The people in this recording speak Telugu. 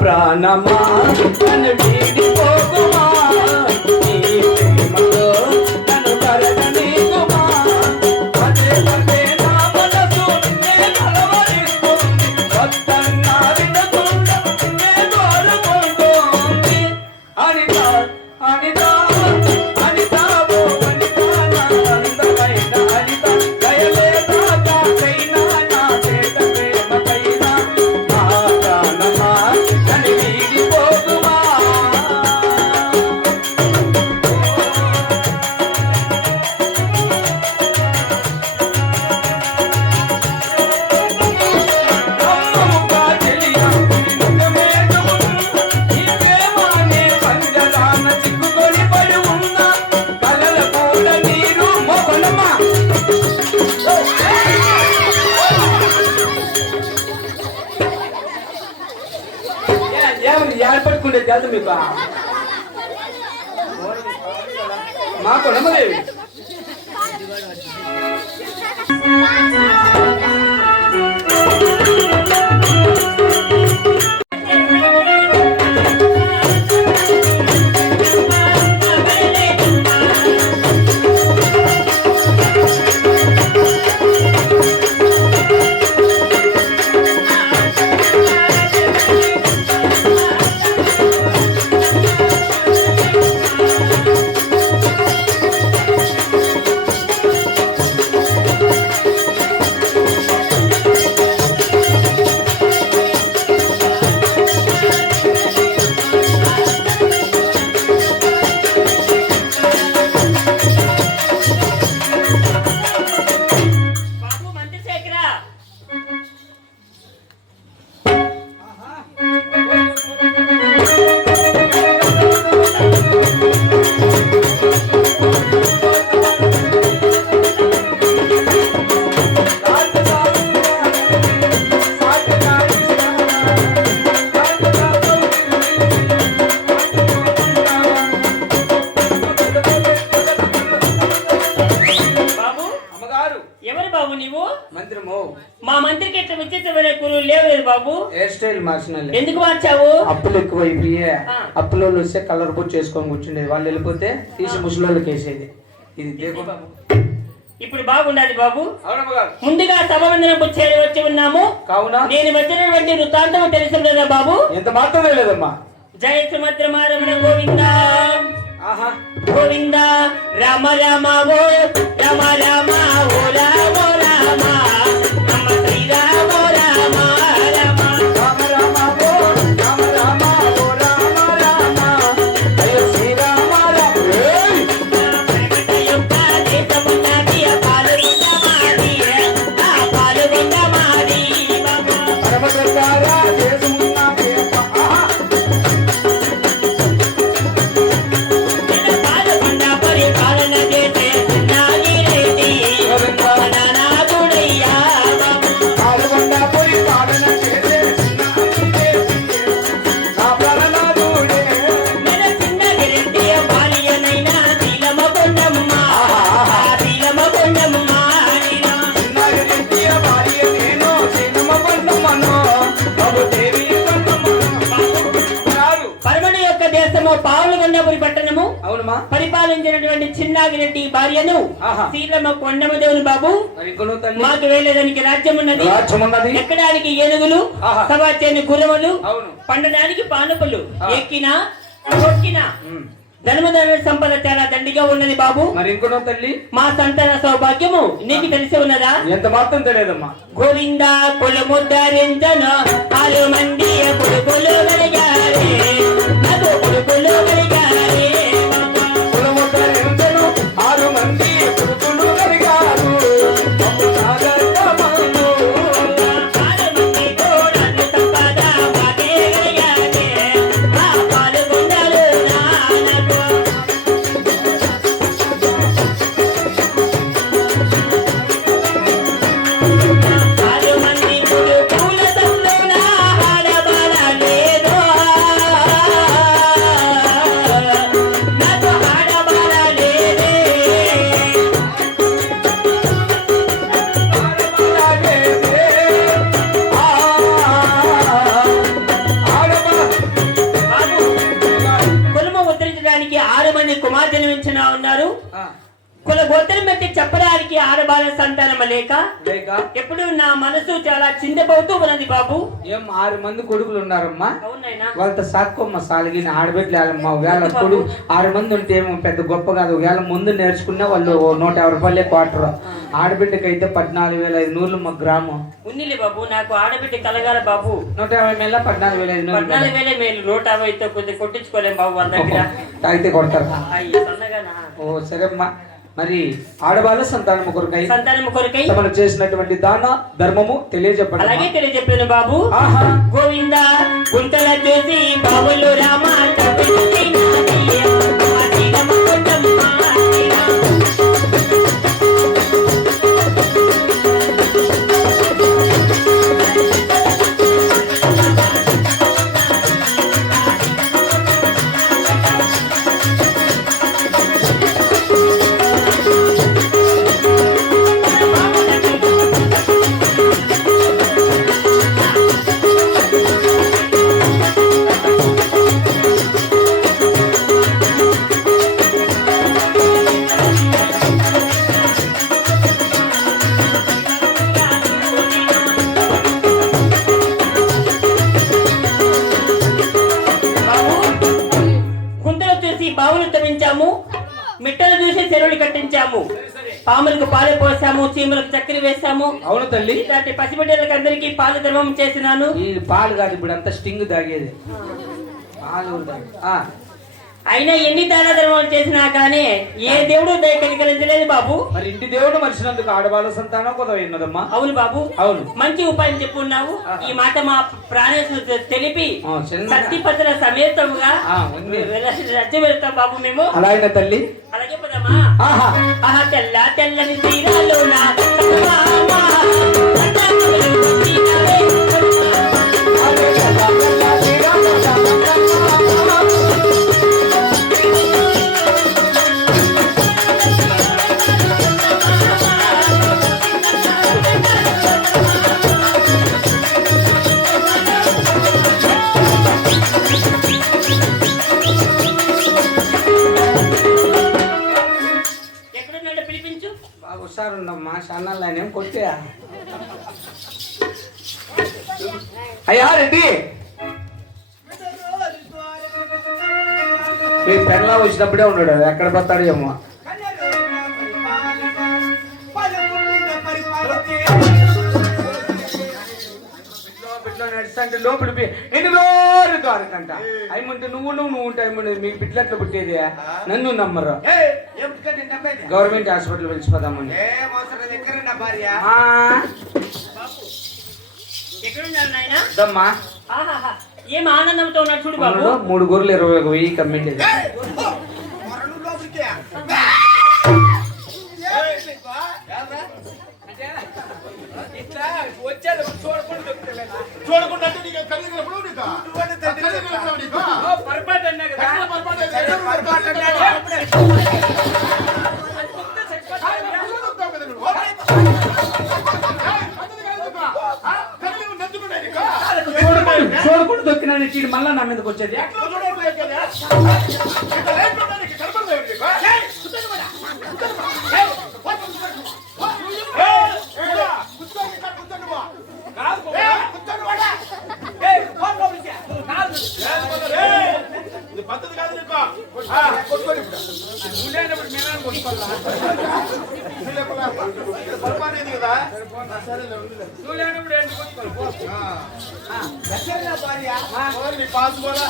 ప్రాణమా నన్ను వీడిపోకుమా నీ ప్రేమలో నన్ను కరగనీకుమా పదే పదే నా మనసు నిన్నే కలవరిస్తుంది వద్దన్నా వినకుండా నిన్నే కోరుకుంటోంది అనిత అనిత అనిత ఓ అనిత నా అందమైన అనిత దయలేదాకైనా నా చేత ప్రేమకైనా నా ప్రాణమా నన్ను వీడిపోకుమా అమ్మముగా చెలియా నిన్నమేటమును ఈ ప్రేమానే పంజరాన చిక్కుకొని పడి ఉన్నా కలల పూల నీరు మోకొనమ్మా ఏర్పడుకుంటే కాదు మీకు మా కొనమలేవి మా మంత్రికి ఎట్లా విచిత్రమైన గురువు లేవు బాబు. Hair style మార్చినాలి. ఎందుకు మార్చావు? అప్పులు ఎక్కువైపోయి అప్పులో వస్తే కలర్ పూజ చేసుకొని కూర్చుండేది, వాళ్ళు వెళ్ళిపోతే తీసి ముసలోళ్ళకి వేసేది. ఇది దేకు బాబు. ఇప్పుడు బాగుండాలి బాబు. ముందుగా సభావందనకు వచ్చి ఉన్నాము కావున నేను వచ్చినటువంటి వృత్తాంతం తెలుసు కదా బాబు. ఎంత మాత్రమే లేదమ్మా. జయ సుమద్రమారమణ గోవింద గోవింద రామ రామ ఓ రామ రామ ఓ రామ రామ రామ శ్రీ రామ రామ రామ రామ రామ ఓ రామ రామ ఓ రామ రామ జయ శ్రీ రామ రామ. యొక్క దేశమున్నది పాలుగొండ మాది ఆ పాలుగొండ మాది బాబు. పరమసర్కార దేశమున్నది పాలుగొండ పరిపాలన చేసే చిన్నాగిరెడ్డి నానాగుడయ్యా బాబు. పాల్గొండ పరిపాలన చేసే నా ప్రాణనాథుడే. మన చిన్నగిరెడ్డి భార్యనైనా శీలమ కొండమ్మ శీలమ కొండమ్మ చిన్నగిరెడ్డి భార్య నేను చిన్నమ్మ కొండమ్మను ప్రభుదేవి కొండమ్మను. పరమణ యొక్క దేశము పావులగొండపురి పట్టణము అవునమ్మా. పరిపాలించినటువంటి చిన్నాగిరెడ్డి భార్యను శీలమ కొండమదేవుని బాబు. మాకు వేలేదానికి రాజ్యం ఉన్నది, ఎక్కడానికి ఏనుగులు, సవాచేని గుర్రములు, పండడానికి పానుపులు, ఎక్కినా కొక్కినా ధనముధన సంపద చాలా దండిగా ఉన్నది బాబు. మరి ఇంకొన తల్లి మా సంతాన సౌభాగ్యము నీకు తెలిసి ఉన్నదా? ఎంత మాత్రం తెలియదమ్మా. గోవింద కులముద్దరించను 6 మంది కొడుకులు కలిగారే, నాకు కొడుకులు కలిగారే. కులముద్దరించను 6 మంది కొడుకులు కలిగారు. 6 మంది కోడళ్ళు సంపద మాకే కలిగారే, ఆ పాలుగొండలు నానకు. 6 మంది కొడుకుల తమ్ముల ఆడబాల కుల గోత్రం పెట్టి చెప్పడానికి ఆడబాల సంతానం లేక లేక ఎప్పుడు నా మనసు చాలా చిందపోతూ ఉన్నది బాబు. ఏం 6 మంది కొడుకులు ఉన్నారమ్మా. అవునైనా వాళ్ళతో సాక్కమ్మ సాలిగిన ఆడబిడ్డలేమ్మా. ఒకవేళ కొడుకు 6 మంది ఉంటే ఏమో పెద్ద గొప్ప కాదు. ఒకవేళ ముందు నేర్చుకున్నా వాళ్ళు 150 రూపాయలే క్వార్టర్. ఆడబిడ్డకైతే 14,500 మా గ్రామం ఉన్నిలే బాబు. నాకు ఆడబిడ్డ కలగాల బాబు. 150 మేళ 14,500 14,000 మేలు. 150తో కొద్దిగా కొట్టించుకోలేం బాబు వాళ్ళ దగ్గర. తాగితే కొడతారు. అయ్యో సన్నగానా. ఓ సరేమ్మా. మరి ఆడవాళ్ళ సంతానం కొరకై తమను చేసినటువంటి దాన ధర్మము తెలియజెప్పండి. అలాగే తెలియజెప్పాను బాబు. ఆహా గోవింద గుంతల చూసి బాబులు రామ బావులు తవ్వించాము, మిట్టలు చూసి చెరువులు కట్టించాము, పాములకు పాలు పోసాము, చీమలకు చక్కెర వేసాము. అవును తల్లి. ఇలాంటి పసిబిడ్డలకు అందరికీ పాలు ధర్మం చేసినాను. ఈ పాలు కాదు ఇప్పుడు అంతా స్టింగ్ తాగేది. అయినా ఎన్ని దాన ధర్మాలు చేసినా కానీ ఏ దేవుడు దయ కలిగించలేదు బాబు. మరి ఇంటి దేవుడు మనిషినందుకు ఆడవాళ్ళ సంతానం కొదవైనదమ్మా. అవును బాబు. అవును. మంచి ఉపాయం చెప్పున్నావు. ఈ మాట మా ప్రాణేశ్వరు తెలిపి శక్తిపతుల సమేతముగా రజ్జు వెళ్తాం బాబు మేము. అలాగే తల్లి. అలాగే పదమ్మా. ఆహా తెల్ల తెల్లని తీరాలు హుషారుందమ్మా. షాన్నాళ్ళేం కొట్టే అయ్యా రెడ్డి మీ పెళ్ళ వచ్చినప్పుడే ఉన్నాడు. ఎక్కడ పోతాడు ఏమో. నడుస్తుంటే లోపలి ఎన్ని రోజులు కారకంట అయ్యమంటే నువ్వు ఉంటాయి. మీకు బిడ్డలట్లో పుట్టేది. నన్ను నమ్మరు. గవర్నమెంట్ హాస్పిటల్ పిలిచిపోదామని. ఏం ఆనందంతో ఉన్నాడు చూడు బాబు. 3 గొర్రెలు 21,000 కమ్మిండి. చూడకుండా దొక్కినా చీడు మళ్ళా నా మీదకి వచ్చేది. పద్ధతి కాదు. పాస్ కూడా